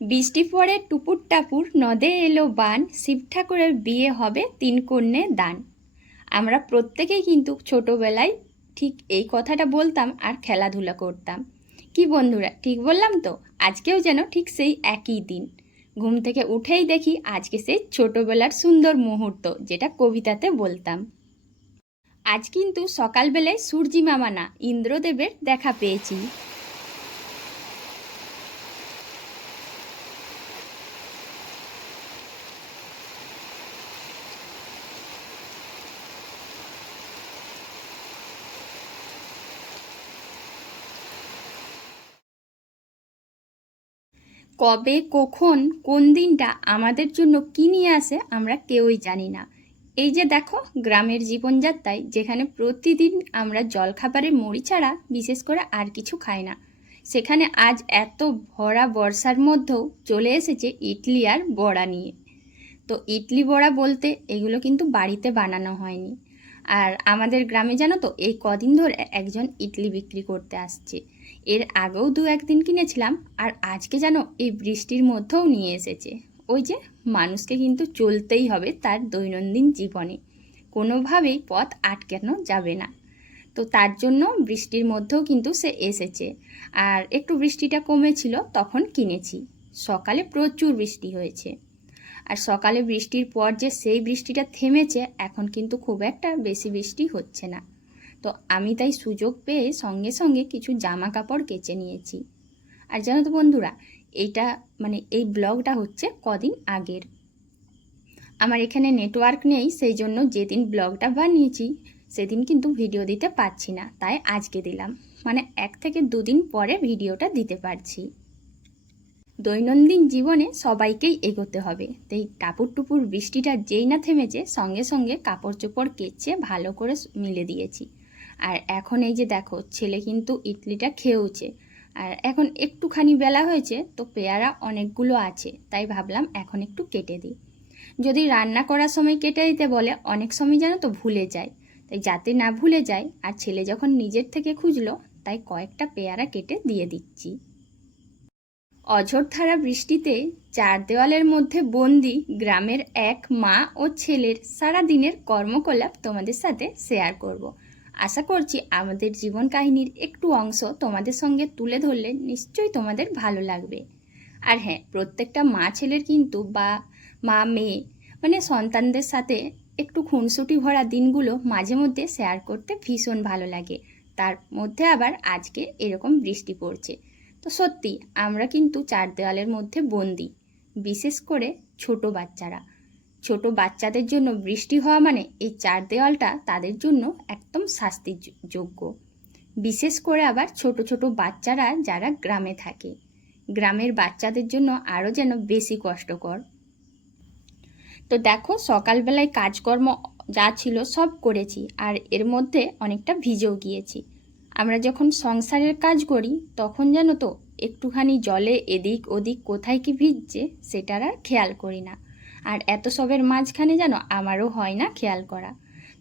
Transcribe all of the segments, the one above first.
বৃষ্টি পড়ে টুপুর টাপুর, নদে এলো বান, শিব ঠাকুরের বিয়ে হবে, 3 কন্যে দান। আমরা প্রত্যেকেই কিন্তু ছোটবেলায় ঠিক এই কথাটা বলতাম আর খেলাধুলা করতাম। কি বন্ধুরা, ঠিক বললাম তো? আজকেও যেন ঠিক সেই একই দিন। ঘুম থেকে উঠেই দেখি আজকে সেই ছোটবেলার সুন্দর মুহূর্ত, যেটা কবিতাতে বলতাম। আজ কিন্তু সকালবেলায় সূর্যি মামা না, ইন্দ্রদেবের দেখা পেয়েছি। কবে, কখন, কোন দিনটা আমাদের জন্য কী নিয়ে আসে আমরা কেউই জানি না। এই যে দেখো, গ্রামের জীবনযাত্রায় যেখানে প্রতিদিন আমরা জলখাবারে মুড়ি ছাড়া বিশেষ করে আর কিছু খাই না, সেখানে আজ এত ভরা বর্ষার মধ্যেও চলে এসেছে ইডলি আর বড়া নিয়ে। তো ইডলি বড়া বলতে এগুলো কিন্তু বাড়িতে বানানো হয়নি। আর আমাদের গ্রামে জানো তো, এই কদিন ধরে একজন ইডলি বিক্রি করতে আসছে। এর আগেও 2-1 দিন কিনেছিলাম, আর আজকে যেন এই বৃষ্টির মধ্যেও নিয়ে এসেছে। ওই যে, মানুষকে কিন্তু চলতেই হবে তার দৈনন্দিন জীবনে, কোনোভাবেই পথ আটকানো যাবে না। তো তার জন্য বৃষ্টির মধ্যেও কিন্তু সে এসেছে। আর একটু বৃষ্টিটা কমেছিল তখন কিনেছি। সকালে প্রচুর বৃষ্টি হয়েছে, আর সকালে বৃষ্টির পর যে সেই বৃষ্টিটা থেমেছে, এখন কিন্তু খুব একটা বেশি বৃষ্টি হচ্ছে না। তো আমি তাই সুযোগ পেয়ে সঙ্গে সঙ্গে কিছু জামা কাপড় কেচে নিয়েছি। আর জানো তো বন্ধুরা, এইটা এই ব্লগটা হচ্ছে কদিন আগের। আমার এখানে নেটওয়ার্ক নেই, সেই জন্য যেদিন ব্লগটা বানিয়েছি সেদিন কিন্তু ভিডিও দিতে পারছি না, তাই আজকে দিলাম। 1 থেকে 2 দিন পরে ভিডিওটা দিতে পারছি। দৈনন্দিন জীবনে সবাইকেই এগোতে হবে, তাই টাপুর টুপুর বৃষ্টিটা যেই না থেমেছে, সঙ্গে সঙ্গে কাপড় চোপড় কেচে ভালো করে মিলে দিয়েছি। আর এখন এই যে দেখো, ছেলে কিন্তু ইডলিটা খেয়েওছে। আর এখন একটুখানি বেলা হয়েছে, তো পেয়ারা অনেকগুলো আছে, তাই ভাবলাম এখন একটু কেটে দিই। যদি রান্না করার সময় কেটে দিতে বলে, অনেক সময় জানো তো ভুলে যায়। তাই যাতে না ভুলে যায়, আর ছেলে যখন নিজের থেকে খুঁজলো, তাই কয়েকটা পেয়ারা কেটে দিয়ে দিচ্ছি। অঝোরধারা বৃষ্টিতে 4 দেওয়ালের মধ্যে বন্দি গ্রামের এক মা ও ছেলের সারা দিনের কর্মকলাপ তোমাদের সাথে শেয়ার করব। আশা করছি আমাদের জীবন কাহিনীর একটু অংশ তোমাদের সঙ্গে তুলে ধরলে নিশ্চয়ই তোমাদের ভালো লাগবে। আর হ্যাঁ, প্রত্যেকটা মা ছেলের কিন্তু বা মা মেয়ে সন্তানদের সাথে একটু খুনসুটি ভরা দিনগুলো মাঝে মধ্যে শেয়ার করতে ভীষণ ভালো লাগে। তার মধ্যে আবার আজকে এরকম বৃষ্টি পড়ছে। তো সত্যি আমরা কিন্তু 4 দেওয়ালের মধ্যে বন্দি। বিশেষ করে ছোট বাচ্চাদের জন্য বৃষ্টি হওয়া এই 4 দেওয়ালটা তাদের জন্য একদম শাস্তির যোগ্য। বিশেষ করে আবার ছোট ছোট বাচ্চারা যারা গ্রামে থাকে, গ্রামের বাচ্চাদের জন্য আরও যেন বেশি কষ্টকর। তো দেখো, সকালবেলায় কাজকর্ম যা ছিল সব করেছি, আর এর মধ্যে অনেকটা ভিজেও গিয়েছি। আমরা যখন সংসারের কাজ করি, তখন জানো তো, একটুখানি জলে এদিক ওদিক কোথায় কি ভিজছে সেটার আর খেয়াল করি না। আর এত সবের মাঝখানে জানো আমারও হয় না খেয়াল করা।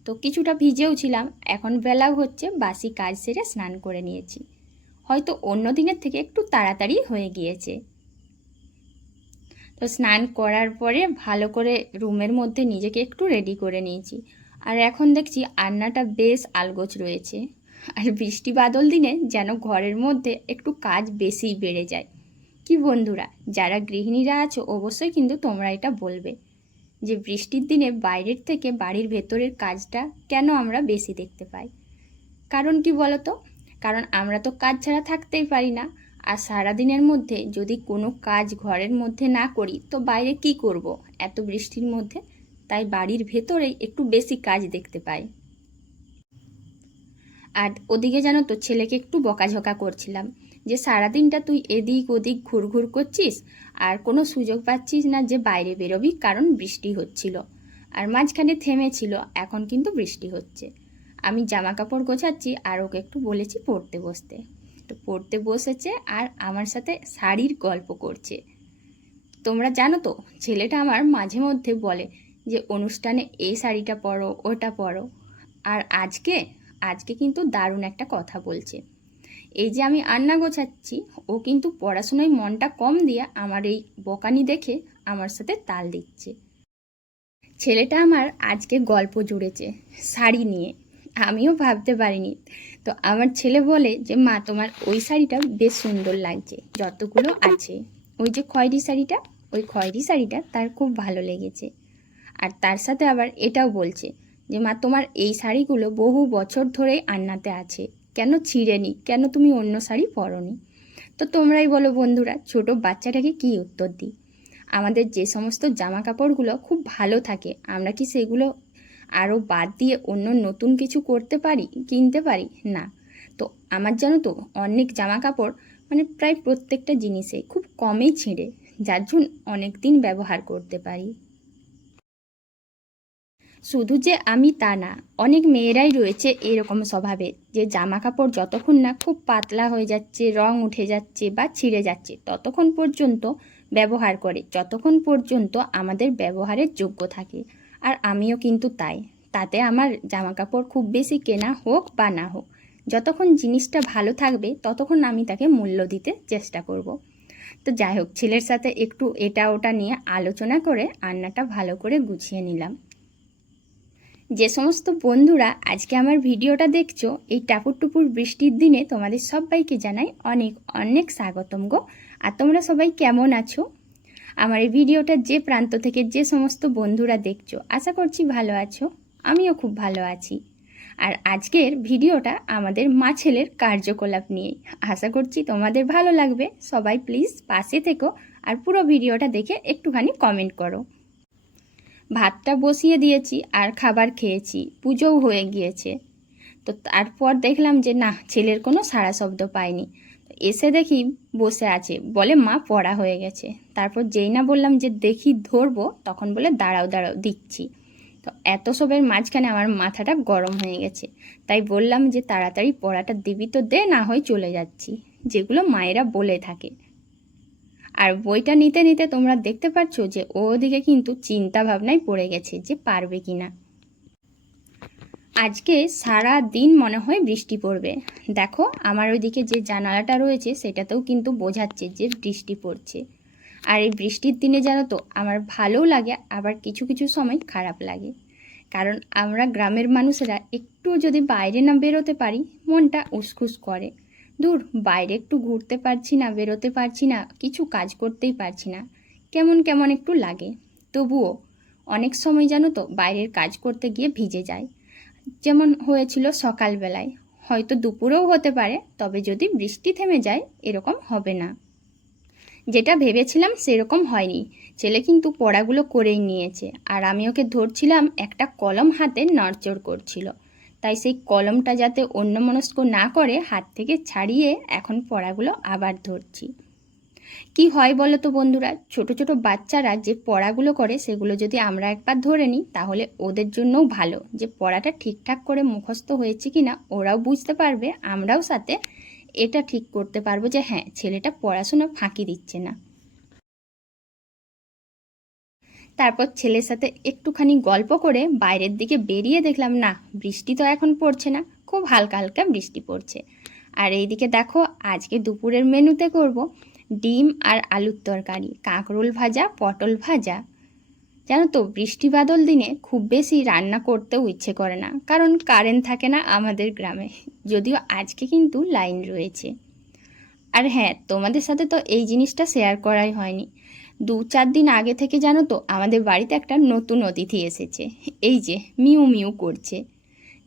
তো কিছুটা ভিজেও ছিলাম। এখন বেলাও হচ্ছে, বাসি কাজ সেরে স্নান করে নিয়েছি। হয়তো অন্য দিনের থেকে একটু তাড়াতাড়ি হয়ে গিয়েছে। তো স্নান করার পরে ভালো করে রুমের মধ্যে নিজেকে একটু রেডি করে নিয়েছি। আর এখন দেখছি আন্নাটা বেশ আলগোছ রয়েছে। আর বৃষ্টি বাদল দিনে যেন ঘরের মধ্যে একটু কাজ বেশি বেড়ে যায়। কি বন্ধুরা, যারা গৃহিণীরা আছো অবশ্যই কিন্তু তোমরা এটা বলবে যে বৃষ্টির দিনে বাইরের থেকে বাড়ির ভেতরের কাজটা কেন আমরা বেশি দেখতে পাই। কারণ কি বলো তো? কারণ আমরা তো কাজ ছাড়া থাকতেই পারি না। আর সারাদিনের মধ্যে যদি কোনো কাজ ঘরের মধ্যে না করি, তো বাইরে কি করব এত বৃষ্টির মধ্যে? তাই বাড়ির ভেতরেই একটু বেশি কাজ দেখতে পাই। আর ওদিকে জানো তো, ছেলেকে একটু বকাঝকা করছিলাম যে সারাদিনটা তুই এদিক ওদিক ঘুরঘুর করছিস, আর কোনো সুযোগ পাচ্ছিস না যে বাইরে বেরোবি, কারণ বৃষ্টি হচ্ছিল। আর মাঝখানে থেমেছিল, এখন কিন্তু বৃষ্টি হচ্ছে। আমি জামা কাপড় গোছাচ্ছি, আর ওকে একটু বলেছি পড়তে বসতে। তো পড়তে বসেছে, আর আমার সাথে শাড়ির গল্প করছে। তোমরা জানো তো, ছেলেটা আমার মাঝে মধ্যে বলে যে অনুষ্ঠানে এই শাড়িটা পরো, ওটা পরো। আর আজকে আজকে কিন্তু দারুণ একটা কথা বলছে। এই যে আমি আন্না গোছাচ্ছি, ও কিন্তু পড়াশোনায় মনটা কম দিয়ে আমার এই বকানি দেখে আমার সাথে তাল দিচ্ছে। ছেলেটা আমার আজকে গল্প জুড়েছে শাড়ি নিয়ে, আমিও ভাবতে পারিনি। তো আমার ছেলে বলে যে মা, তোমার ওই শাড়িটা বেশ সুন্দর লাগছে, যতগুলো আছে ওই যে খয়েরি শাড়িটা, ওই খয়েরি শাড়িটা তার খুব ভালো লেগেছে। আর তার সাথে আবার এটাও বলছে যে মা, তোমার এই শাড়িগুলো বহু বছর ধরেই আন্নাতে আছে, কেন ছিঁড়েনি, কেন তুমি অন্য শাড়ি পরোনি? তো তোমরাই বলো বন্ধুরা, ছোট বাচ্চাটাকে কি উত্তর দিই? আমাদের যে সমস্ত জামা কাপড়গুলো খুব ভালো থাকে, আমরা কি সেগুলো আরও বাদ দিয়ে অন্য নতুন কিছু করতে পারি, কিনতে পারি না? তো আমার জানো তো অনেক জামা কাপড় মানে প্রায় প্রত্যেকটা জিনিসে খুব কমই ছিঁড়ে, যার জন্য অনেক দিন ব্যবহার করতে পারি। শুধু যে আমি তা না, অনেক মেয়েরাই রয়েছে এরকম স্বভাবে, যে জামা কাপড় যতক্ষণ না খুব পাতলা হয়ে যাচ্ছে, রং উঠে যাচ্ছে বা ছিঁড়ে যাচ্ছে, ততক্ষণ পর্যন্ত ব্যবহার করে, যতক্ষণ পর্যন্ত আমাদের ব্যবহারের যোগ্য থাকে। আর আমিও কিন্তু তাই। তাতে আমার জামা কাপড় খুব বেশি কেনা হোক বা না হোক, যতক্ষণ জিনিসটা ভালো থাকবে ততক্ষণ আমি তাকে মূল্য দিতে চেষ্টা করব। তো যাই হোক, ছেলের সাথে একটু এটা ওটা নিয়ে আলোচনা করে রান্নাটা ভালো করে গুছিয়ে নিলাম। যে সমস্ত বন্ধুরা আজকে আমার ভিডিওটা দেখছো, এই টাপুর টুপুর বৃষ্টির দিনে তোমাদের সবাইকে জানাই অনেক অনেক স্বাগতম গো। আর তোমরা সবাই কেমন আছো? আমার এই ভিডিওটা যে প্রান্ত থেকে যে সমস্ত বন্ধুরা দেখছো, আশা করছি ভালো আছো। আমিও খুব ভালো আছি। আর আজকের ভিডিওটা আমাদের মা ছেলের কার্যকলাপ নিয়ে, আশা করছি তোমাদের ভালো লাগবে। সবাই প্লিজ পাশে থেকো আর পুরো ভিডিওটা দেখে একটুখানি কমেন্ট করো। ভাতটা বসিয়ে দিয়েছি আর খাবার খেয়েছি, পুজোও হয়ে গিয়েছে। তো তারপর দেখলাম যে না, ছেলের কোনো সাড়া শব্দ পাইনি। এসে দেখি বসে আছে, বলে মা পড়া হয়ে গেছে। তারপর যেই না বললাম যে দেখি ধরবো, তখন বলে দাঁড়াও দাঁড়াও দিচ্ছি। তো এত সবের মাঝখানে আমার মাথাটা গরম হয়ে গেছে, তাই বললাম যে তাড়াতাড়ি পড়াটা দিবি তো দে, না হয় চলে যাচ্ছি, যেগুলো মায়েরা বলে থাকে। আর বইটা নিতে নিতে তোমরা দেখতে পাচ্ছ যে ও ওদিকে কিন্তু চিন্তা ভাবনায় পড়ে গেছে যে পারবে কিনা। আজকে সারা দিন মনে হয় বৃষ্টি পড়বে। দেখো আমার ওইদিকে যে জানালাটা রয়েছে সেটাতেও কিন্তু বোঝাচ্ছে যে বৃষ্টি পড়ছে। আর এই বৃষ্টির দিনে জানো তো আমার ভালোও লাগে, আবার কিছু কিছু সময় খারাপ লাগে। কারণ আমরা গ্রামের মানুষেরা একটু যদি বাইরে না বেরোতে পারি, মনটা উসখুস করে। দূর, বাইরে একটু ঘুরতে পারছি না, বেরোতে পারছি না, কিছু কাজ করতেই পারছি না, কেমন কেমন একটু লাগে। তবুও অনেক সময় জানো তো বাইরের কাজ করতে গিয়ে ভিজে যায়, যেমন হয়েছিল সকালবেলায়। হয়তো দুপুরেও হতে পারে, তবে যদি বৃষ্টি থেমে যায় এরকম হবে না। যেটা ভেবেছিলাম সেরকম হয়নি। ছেলে কিন্তু পড়াগুলো করেই নিয়েছে, আর আমি ওকে ধরছিলাম, একটা কলম হাতে নড়চড় করছিল। তাই সেই কলমটা যাতে অন্যমনস্ক না করে হাত থেকে ছাড়িয়ে এখন পড়াগুলো আবার ধরছি। কি হয় বলো তো বন্ধুরা, ছোট ছোট বাচ্চারা যে পড়াগুলো করে সেগুলো যদি আমরা একবার ধরে নিই, তাহলে ওদের জন্যও ভালো, যে পড়াটা ঠিকঠাক করে মুখস্থ হয়েছে কিনা ওরাও বুঝতে পারবে, আমরাও সাথে এটা ঠিক করতে পারবো যে হ্যাঁ, ছেলেটা পড়াশোনা ফাঁকি দিচ্ছে না। তারপর ছেলের সাথে একটুখানি গল্প করে বাইরের দিকে বেরিয়ে দেখলাম না, বৃষ্টি তো এখন পড়ছে না, খুব হালকা হালকা বৃষ্টি পড়ছে। আর এইদিকে দেখো, আজকে দুপুরের মেনুতে করব ডিম আর আলুর তরকারি, কাঁকরোল ভাজা, পটল ভাজা। জানো তো বৃষ্টি বাদল দিনে খুব বেশি রান্না করতেও ইচ্ছে করে না, কারণ কারেন্ট থাকে না আমাদের গ্রামে, যদিও আজকে কিন্তু লাইন রয়েছে। আর হ্যাঁ, তোমাদের সাথে তো এই জিনিসটা শেয়ার করাই হয়নি। 2-4 দিন আগে থেকে জানো তো আমাদের বাড়িতে একটা নতুন অতিথি এসেছে, এই যে মিউ মিউ করছে।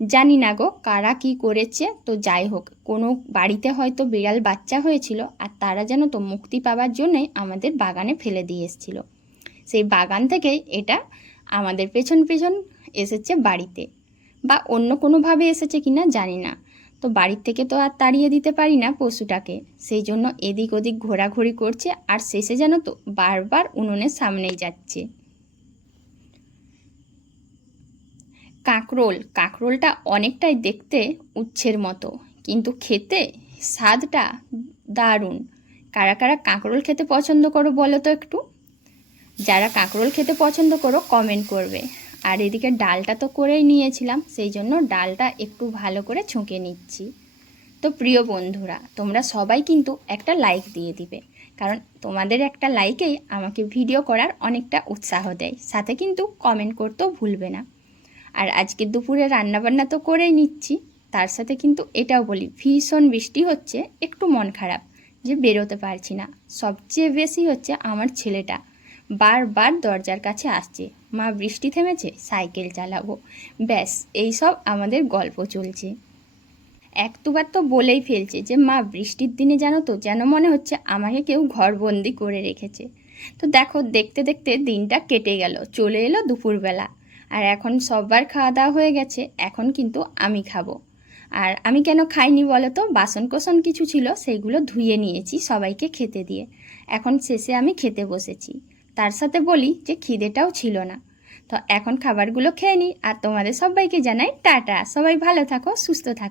জানি না গো কারা কি করেছে, তো যাই হোক, কোনো বাড়িতে হয়তো বিড়াল বাচ্চা হয়েছিল, আর তারা যেন তো মুক্তি পাওয়ার জন্যই আমাদের বাগানে ফেলে দিয়ে এসেছিল। সেই বাগান থেকেই এটা আমাদের পেছন পেছন এসেছে বাড়িতে, বা অন্য কোনোভাবে এসেছে কিনা জানি না। তো বাড়ির থেকে তো আর তাড়িয়ে দিতে পারি না পশুটাকে, সেই জন্য এদিক ওদিক ঘোরাঘুরি করছে, আর শেষে যেন তো বারবার উনুনের সামনেই যাচ্ছে। কাঁকরোলটা অনেকটাই দেখতে উচ্ছের মতো, কিন্তু খেতে স্বাদটা দারুণ। কারা কারা কাঁকরোল খেতে পছন্দ করো বলো তো একটু। যারা কাঁকরোল খেতে পছন্দ করো কমেন্ট করবে। আর এদিকে ডালটা তো করেই নিয়েছিলাম, সেই জন্য ডালটা একটু ভালো করে ছুঁকে নিচ্ছি। তো প্রিয় বন্ধুরা, তোমরা সবাই কিন্তু একটা লাইক দিয়ে দিবে, কারণ তোমাদের একটা লাইকেই আমাকে ভিডিও করার অনেকটা উৎসাহ দেয়। সাথে কিন্তু কমেন্ট করতেও ভুলবে না। আর আজকে দুপুরে রান্নাবান্না তো করেই নিচ্ছি, তার সাথে কিন্তু এটাও বলি, ভীষণ বৃষ্টি হচ্ছে, একটু মন খারাপ যে বেরোতে পারছি না। সবচেয়ে বেশি হচ্ছে আমার ছেলেটা বারবার দরজার কাছে আসছে, মা বৃষ্টি থেমেছে, সাইকেল চালাবো। ব্যাস এইসব আমাদের গল্প চলছে। এক দুবার তো বলেই ফেলছে যে মা বৃষ্টির দিনে জানো তো, যেন মনে হচ্ছে আমাকে কেউ ঘরবন্দি করে রেখেছে। তো দেখো, দেখতে দেখতে দিনটা কেটে গেল, চলে এলো দুপুরবেলা। আর এখন সবার খাওয়া দাওয়া হয়ে গেছে, এখন কিন্তু আমি খাবো। আর আমি কেন খাইনি বলো তো, বাসন কোসন কিছু ছিল সেইগুলো ধুয়ে নিয়েছি সবাইকে খেতে দিয়ে। এখন শেষে আমি খেতে বসেছি, তার সাথে বলি যে খিদেটাও ছিল না। তো এখন খাবারগুলো খেয়ে নিই, আর তোমাদের সবাইকে জানাই টাটা। সবাই ভালো থাকো, সুস্থ থাকো।